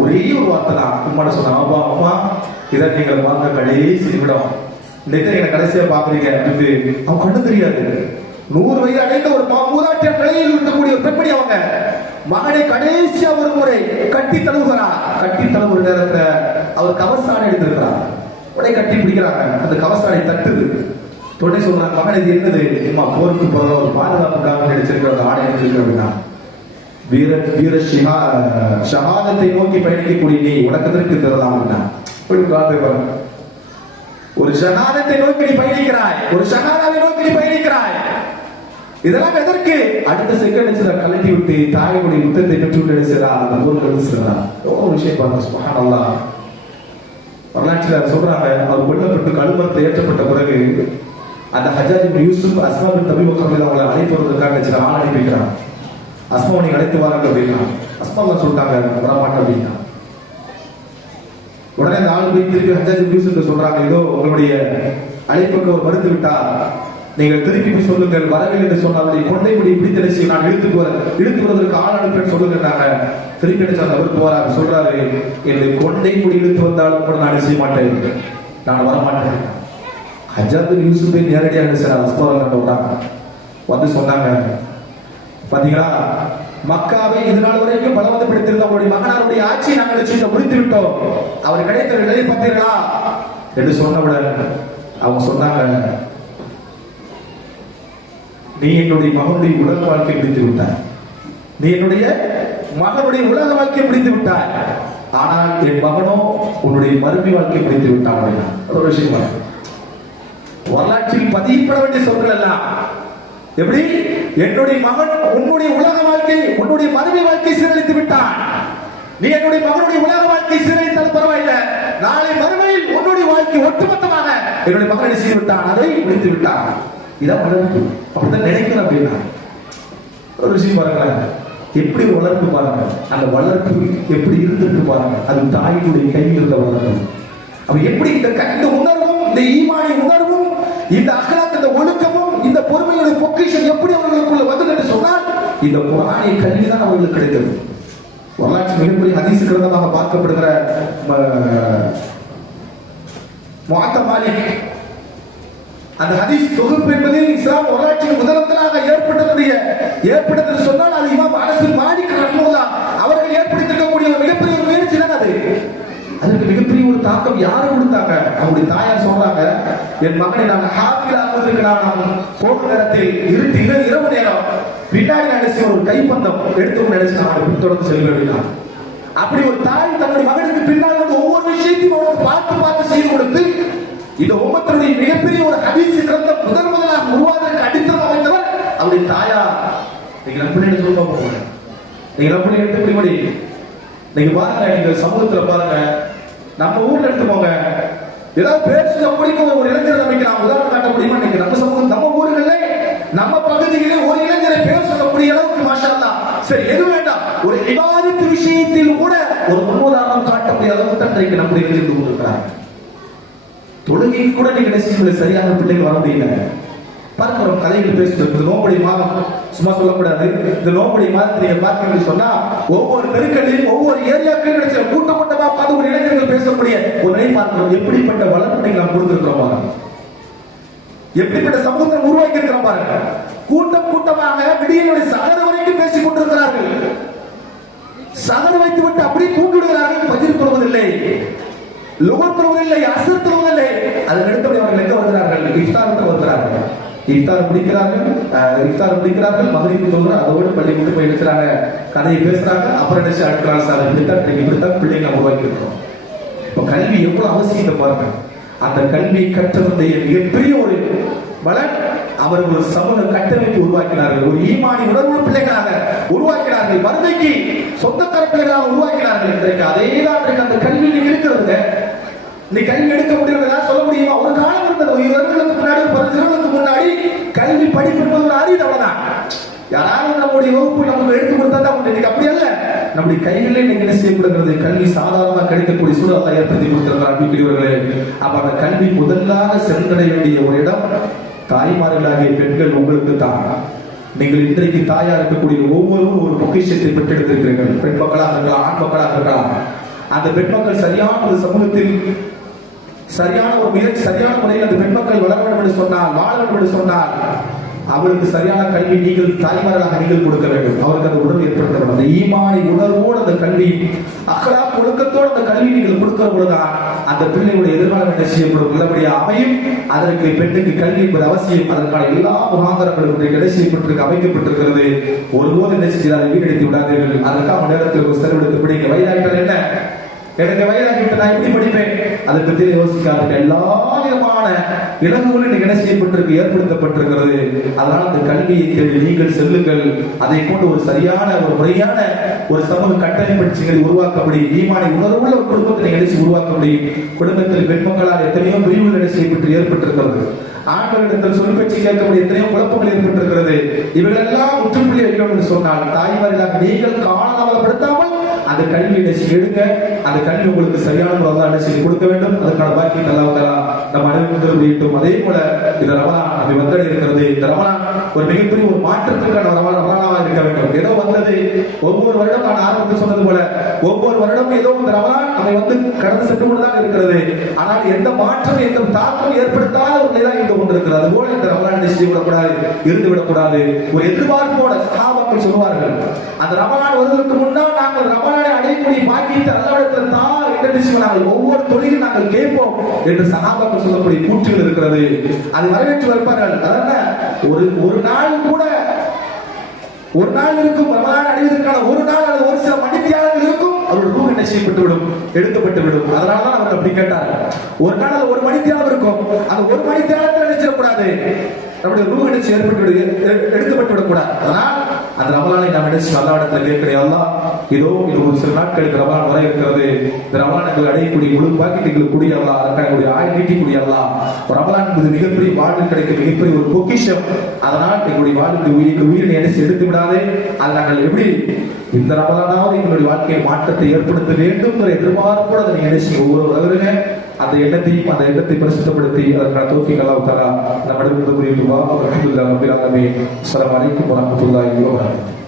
ஒரே ஒரு வார்த்தை தான். உம்மாட சொன்னா, அம்மா இதை நீங்கள் வாங்க கடைசி விடம், இன்னைக்கு என்ன கடைசியா பாக்குறீங்க அப்படின்னு. அவங்க கண்ணு தெரியாது. 100 வயது அடைந்த ஒரு மூதாட்டிய நிலையில் இருக்கக்கூடிய ஒரு பெண்மணி அவங்க மகனை கடைசியா ஒரு முறை கட்டி தழுவுகிறார். கட்டி தழுவுற நேரத்துல அவர் கவசாடை எடுத்திருக்கிறார். உடனே கட்டி பிடிக்கிறாங்க, அந்த கவசாடை தட்டுது. உடனே சொல்றாங்க, மகன் இது என்னது? அம்மா போருக்கு போற ஒரு பாதுகாப்புக்காக நடிச்சிருக்கிற அந்த ஆடை எடுத்திருக்க அப்படின்னா, வீர ஷஹாதத்தை நோக்கி பயணிக்கக்கூடிய நீ உனக்கு எதற்கு தரலாம் அப்படின்னா, ஒரு ஷஹாதத்தை நோக்கி நீ பயணிக்கிறாய், ஒரு ஷஹாதாவை நோக்கி நீ பயணிக்கிறாய், இதெல்லாம் எதற்கு? அடுத்த செகண்ட் சில கலட்டி விட்டு தாயுடைய யுத்தத்தை பெற்று விட்டு எடுக்கிறா, அந்த ஊருக்கு சொல்றா. எவ்வளவு விஷயம் பாருங்க, சுப்ஹானல்லாஹ். வரலாற்றில் சொல்றாங்க, அவர் கொல்லப்பட்டு கழுமரத்தை ஏற்றப்பட்ட பிறகு அந்த ஹஜ்ஜாஜ் இப்னு யூசுப் அஸ்மா பின் அபீ பக்கர் அவங்களை அழைத்து வருவதற்காக சில ஆள் அனுப்பிக்கிறான். அஸ்மாவை நீங்க அழைத்து வாங்க அப்படின்னா, அஸ்மா சொல்லிட்டாங்க வரமாட்டேன் அப்படின்னா. உடனே அந்த ஆள் போய் திருப்பி ஹஜ்ஜாஜ் இப்னு யூசுப் சொல்றாங்க, இதோ உங்களுடைய அழைப்புக்கு ஒரு மறுத்து விட்டா நீங்கள் திருப்பி சொல்லுங்கள், வரவில்லை என்று சொன்னால் அவருடைய கொண்டை முடி பிடித்தடிச்சு நான் இழுத்து வருவதற்கு ஆள் அனுப்பேன்னு சொல்லுங்க. திருப்பி அடிச்சு அந்த அவர் போறாரு, சொல்றாரு, என்னுடைய கொண்டை முடி இழுத்து வந்தாலும் கூட நான் செய்ய மாட்டேன், நான் வரமாட்டேன். ஹஜ்ஜாஜ் இப்னு யூசுப்பை நேரடியாக சார் அஸ்மா வந்து சொன்னாங்க, பாத்தீங்களா, மக்காவை இதனால் வரைக்கும் பலவந்தப்படுத்திருந்த அவருடைய மகனாருடைய ஆட்சியை நாங்கள் முடித்து விட்டோம், அவர் கிடைத்த நிலையை பார்த்தீர்களா என்று சொன்னவுடன் அவங்க சொன்னாங்க, நீ என்னுடைய மகனுடைய உலக வாழ்க்கை முடித்து விட்டாய், நீ என்னுடைய மகனுடைய உலக வாழ்க்கை முடித்து விட்டாய், ஆனால் என் மகனோ உன்னுடைய மறுமை வாழ்க்கை முடித்து விட்டான் அப்படின்னா. ஒரு விஷயம் வரலாற்றில் பதியப்பட வேண்டிய சொற்கள் எல்லாம் எப்படி, என்னுடைய மகன் உன்னுடைய உலக வாழ்க்கை, உன்னுடைய மறுமை வாழ்க்கை சீரழித்து விட்டான், நீ என்னுடைய மகனுடைய உலக வாழ்க்கை சீரழித்தால் பரவாயில்லை, நாளை மறுமையில் உன்னுடைய வாழ்க்கை ஒட்டுமொத்தமாக என்னுடைய மகனை செய்து விட்டான், அதை முடித்து விட்டான். இதான் வளர்ப்பு. அப்படிதான் நினைக்கிறேன் அப்படின்னா. ஒரு விஷயம் பாருங்களேன், எப்படி வளர்ப்பு பாருங்க, அந்த வளர்ப்பு எப்படி இருந்திருக்கு பாருங்க, அது தாயினுடைய கையில் இருந்த வளர்ப்பு. அப்ப எப்படி இந்த உணர்வும், இந்த ஈமானி உணர்வும், இந்த அகலாத், இந்த ஒழுக்கமும், இந்த பொறுமையுடைய பொக்கிஷம் எப்படி அவர்களுக்குள்ள வந்தது என்று சொன்னால் இந்த குர்ஆனிய கல்வி தான் அவர்களுக்கு கிடைத்தது. வரலாற்று மிகப்பெரிய ஹதீஸ் கிரந்தமாக பார்க்கப்படுகிற முஅத்தா மாலிக், அந்த ஹதீஸ் தொகுப்பு என்பது இஸ்லாம் வரலாற்றில் முதலாக ஏற்பட்டது சொன்னால் அது இமாம் அனஸ் பின் மாலிக் ரஹ்மத்துல்லாஹ் அவர்கள் ஏற்படுத்தியிருக்கக்கூடிய ஒரு மிகப்பெரிய ஒரு முயற்சி தான் அது. அதுக்கு மிகப்பெரிய ஒரு தாக்கம் யாரு கொடுத்தாங்க? அவருடைய தாயார் சொல்றாங்க, என் மகனை நான் ஹாஃபில் ஆகுவதற்கு நான் போன நேரத்தில் இரவு நேரம் பின்னாடி நினைச்சு ஒரு கைப்பந்தம் எடுத்து நினைச்சு நான் பின்தொடர்ந்து செல்வேன். அப்படி ஒரு தாய் தன்னுடைய மகனுக்கு பின்னால் வந்து ஒவ்வொரு விஷயத்தையும் அவருக்கு பார்த்து செய்து கொடுத்து இந்த உம்மத்தினுடைய மிகப்பெரிய ஒரு ஹதீஸ் கிரந்தம் முதலாக உருவாவதற்கு அடித்தளம் அமைத்தவர் அவருடைய தாயார். நீங்க நம்பினு சொல்ல போங்க, நீங்க நம்பினு எடுத்துப்படி நீங்க பாருங்க, நீங்க சமூகத்துல பாருங்க, நம்ம ஊர்ல எடுத்துக்கோங்க, ஏதாவது பேசுற பிடிக்கும் ஒரு இளைஞர் நம்பிக்கலாம் உதாரணம் காட்ட முடியுமா? நீங்க நம்ம சமூகம், நம்ம ஊர்களே, நம்ம பகுதியிலே ஒரு இளைஞரை பேர் சொல்லக்கூடிய அளவுக்கு மாஷா அல்லாஹ், சரி எது வேண்டாம், ஒரு இபாதத் விஷயத்தில் கூட ஒரு முன்னுதாரணம் காட்டக்கூடிய அளவுக்கு இன்றைக்கு நம்முடைய இளைஞர்கள் கொண்டிருக்கிறாங்க. தொழுகை கூட நீங்க நினைச்சு சரியான பிள்ளைகள் வர முடியல. பார்க்கிறோம் கதைகள் பேசுறது, நோம்படி மாதம் சும்மா சொல்லக்கூடாது. இந்த நோம்படி மாதம் நீங்க பார்த்தீங்கன்னு சொன்னா ஒவ்வொரு தெருக்களிலும் ஒவ்வொரு ஏரியாக்களும் கிடைச்ச கூட்டமா பார்த்து ஒரு இளைஞர்கள் பேசக்கூடிய ஒரு நிலை பார்க்கிறோம். எப்படிப்பட்ட வளர்ப்பு நாம் கொடுத்திருக்கிறோம் பாருங்க, எப்படிப்பட்ட சமூகத்தை உருவாக்கி இருக்கிறோம் பாருங்க. கூட்டமாக விடியலுடைய சகர வரைக்கும் பேசிக் கொண்டிருக்கிறார்கள். சகர வைத்து விட்டு அப்படியே தூங்கி விடுகிறார்கள். ஃபஜ்ர் தொழுவதில்லை, லுஹர் தொழுவதில்லை, அஸ்ர் தொழுவதில்லை. அதன் அடுத்தபடி அவர்கள் எங்க வருகிறார்கள்? இஃப்தாருக்கு வருகிறார்கள். இஃப்தார் முடிக்கிறார்கள், மகரிப் தொழுகிறார்கள். அதோடு பள்ளி கொண்டு போய் இருக்கிறாங்க, கதையை பேசுறாங்க. அப்புறம் நினைச்சு அடுக்கிறாங்க, சார் இப்படித்தான் பிள்ளைங்க உருவாக்கி இருக்கிறோம். இப்ப கல்வி எவ்வளவு அவசியத்தை பாருங்க. அந்த கல்வி கற்றவருடைய மிகப்பெரிய ஒரு பலன், அவர்கள் ஒரு சமூக கட்டமைப்பு உருவாக்கினார்கள், ஒரு ஈமானி உணர்வு பிள்ளைகளாக உருவாக்கினார்கள், வறுமைக்கு சொந்தக்கார பிள்ளைகளாக உருவாக்கினார்கள். இன்றைக்கு அதேதான் அந்த கல்வி இருக்கிறது. நீ கல்வி எடுக்க முடியும் சொல்ல முடியுமா? ஒரு காலம் இருந்தது, 20 வருடங்களுக்கு முன்னாடி, 10 வருடங்களுக்கு முன்னாடி கல்வி படிப்பு என்பது ஒரு அறிவு அவ்வளவுதான். யாராவது நம்முடைய வகுப்பு நமக்கு எடுத்து கொடுத்தா தான் இன்னைக்கு அப்படி அல்ல. நம்முடைய கைகளிலே நீங்க என்ன செய்யப்படுகிறது? கல்வி சாதாரணமாக கிடைக்கக்கூடிய சூழலை ஏற்படுத்தி கொடுத்திருக்கிறார் அன்பிற்குரியவர்களே. அப்ப அந்த கல்வி முதலாக சென்றடைய வேண்டிய ஒரு இடம் தாய்மார்களாகிய பெண்கள் உங்களுக்கு தான். நீங்கள் இன்றைக்கு தாயா இருக்கக்கூடிய ஒவ்வொருவரும் ஒரு பொக்கிஷத்தை பெற்றெடுத்திருக்கிறீர்கள். பெண் மக்களாக இருக்கலாம், ஆண் மக்களாக இருக்கலாம். அந்த பெண் மக்கள் சரியான ஒரு சமூகத்தில் சரியான முறையில் அந்த பெண் மக்கள் வளர வேண்டும் என்று சொன்னால், வாழ வேண்டும் என்று சொன்னால், அவளுக்கு சரியான கல்வி நீங்கள் தாய்மார்களாக நீங்கள் கொடுக்க வேண்டும். அவருக்கு அந்த உணர்வு ஏற்படுத்த வேண்டும். அந்த ஈமானி உணர்வோடு அந்த கல்வி, அகலாக் ஒழுக்கத்தோடு அந்த கல்வி நீங்கள் கொடுக்கிற பொழுதுதான் அந்த பிள்ளைகளுடைய எதிர்காலம் என்ன செய்யப்படும், நல்லபடியாக அமையும். அதற்கு பெண்ணுக்கு கல்வி என்பது அவசியம். அதற்கான எல்லா முகாந்திரங்களும் என்ன செய்யப்பட்டிருக்கு, அமைக்கப்பட்டிருக்கிறது. ஒருபோது என்ன செய்தால் வீடடித்து விடாதீர்கள். அதற்காக நேரத்தில் செலவெடுத்து பிடிக்க வயதாகிட்டால் என்ன, எனக்கு வயதாகிவிட்டு நான் எப்படி படிப்பேன், அதை பற்றி யோசிக்காத. எல்லா விதமான இலக்குகளும் என்ன செய்யப்பட்டிருக்கு, ஏற்படுத்தப்பட்டிருக்கிறது. அதனால் அந்த கல்வியை தேடி நீங்கள் செல்லுங்கள். அதை கொண்டு ஒரு சரியான ஒரு முறையான ஒரு சமூக கட்டமைப்பு உருவாக்கப்படி, ஈமானி உணர்வுள்ள ஒரு குடும்பத்தை நிகழ்ச்சி உருவாக்கப்படி, குடும்பத்தில் பெண் மக்களால் எத்தனையோ பிரிவுகள் என்ன செய்யப்பட்டு ஏற்பட்டிருக்கிறது. ஆண்களிடத்தில் சொல் பேச்சு கேட்கக்கூடிய எத்தனையோ குழப்பங்கள் ஏற்பட்டிருக்கிறது. இவைகளெல்லாம் முற்றுப்புள்ளி வைக்கணும் என்று சொன்னால் தாய்மார்களாக நீங்கள் காலதாமதப்படுத்தாமல் அந்த கல்வி நிகழ்ச்சி எடுங்க. அந்த கல்வி உங்களுக்கு சரியான நிகழ்ச்சி கொடுக்க வேண்டும். அதுக்கான பாக்கியம் அல்லாஹ் நம்ம அனைவரும். அதே போல இந்த ரமலான் அப்படி வந்தடை இருக்கிறது. இந்த ரமலான் ஒரு மிகப்பெரிய ஒரு மாற்றத்திற்கான ரமலானாக இருக்க வேண்டும். ஏதோ வந்தது ஒவ்வொரு வருடம், நான் ஆரம்பத்தில் சொன்னது போல ஒவ்வொரு வருடம் ஏதோ இந்த ரமலான் நம்மை வந்து கடந்து சென்று கொண்டுதான் இருக்கிறது. ஆனால் எந்த மாற்றம், எந்த தாக்கம் ஏற்படுத்தாத ஒரு நிலை இருந்து கொண்டிருக்கிறது. அதுபோல இந்த ரமலான் நிகழ்ச்சி விடக்கூடாது, இருந்து விடக்கூடாது. ஒரு எதிர்பார்ப்போட சஹாபாக்கள் சொல்வார்கள், அந்த ரமலான் வருவதற்கு முன்னால் நாங்கள் ரமலானை அடையக்கூடிய பாக்கியத்தை அல்லாஹ்விடத்தில் தான் என்று நாங்கள் ஒவ்வொரு தொழிலும் நாங்கள் கேட்போம் என்று சஹாபாக்கள் சொல்லக்கூடிய கூற்றுகள் இருக்கிறது. அதை வரவேற்று வைப்பார்கள். அதனால ஒரு நாள் கூட, ஒரு நாள் இருக்கும் ரமலான் அடைவதற்கான ஒரு நாள் அல்லது ஒரு சில மணித்தியாளர்கள் இருக்கும், அவருடைய ரூம் என்ன செய்யப்பட்டுவிடும், எடுக்கப்பட்டு விடும். அதனாலதான் அவர்கள் அப்படி கேட்டார்கள். ஒரு நாள் அது ஒரு மணித்தியாளர் இருக்கும், அந்த ஒரு மணித்தியாளத்தில் நினைச்சிடக்கூடாது, நம்முடைய ரூம் நினைச்சு எடுக்கப்பட்டு விடக்கூடாது. அதனால் அந்த ரமலானை நாம் நினைச்சு அல்லாஹ்விடத்தில் கேட்கிறேன், அல்லாஹ் இதோ இது ஒரு சில நாட்களுக்கு ரமலான் வர இருக்கிறது. இந்த ரமலானுக்கு அடையக்கூடிய முழு பாக்கியங்களுக்கு கூடிய அல்லாஹ், அதற்கான ஆயுள் நீட்டிக்கூடிய அல்லாஹ். ரமலான் என்பது மிகப்பெரிய வாழ்வில் கிடைக்க மிகப்பெரிய ஒரு பொக்கிஷம். அதனால் எங்களுடைய வாழ்வுக்கு உயிரினை நினைச்சு எடுத்து விடாதே. அது நாங்கள் எப்படி இந்த ரமலானாவது எங்களுடைய வாழ்க்கையை மாற்றத்தை ஏற்படுத்த வேண்டும் என்ற எதிர்பார்ப்போடு அதை நினைச்சு ஒவ்வொரு வருங்க. அந்த எண்ணத்தை பரிசுத்தப்படுத்தி அதற்கான தௌஃபீக் அல்லாஹ் தஆலா நம்மிடம் புரியுமா. அல்ஹம்துலில்லாஹி ரப்பில் ஆலமீன். அஸ்ஸலாமு அலைக்கும் வரஹ்மத்துல்லாஹி வபரகாத்துஹு.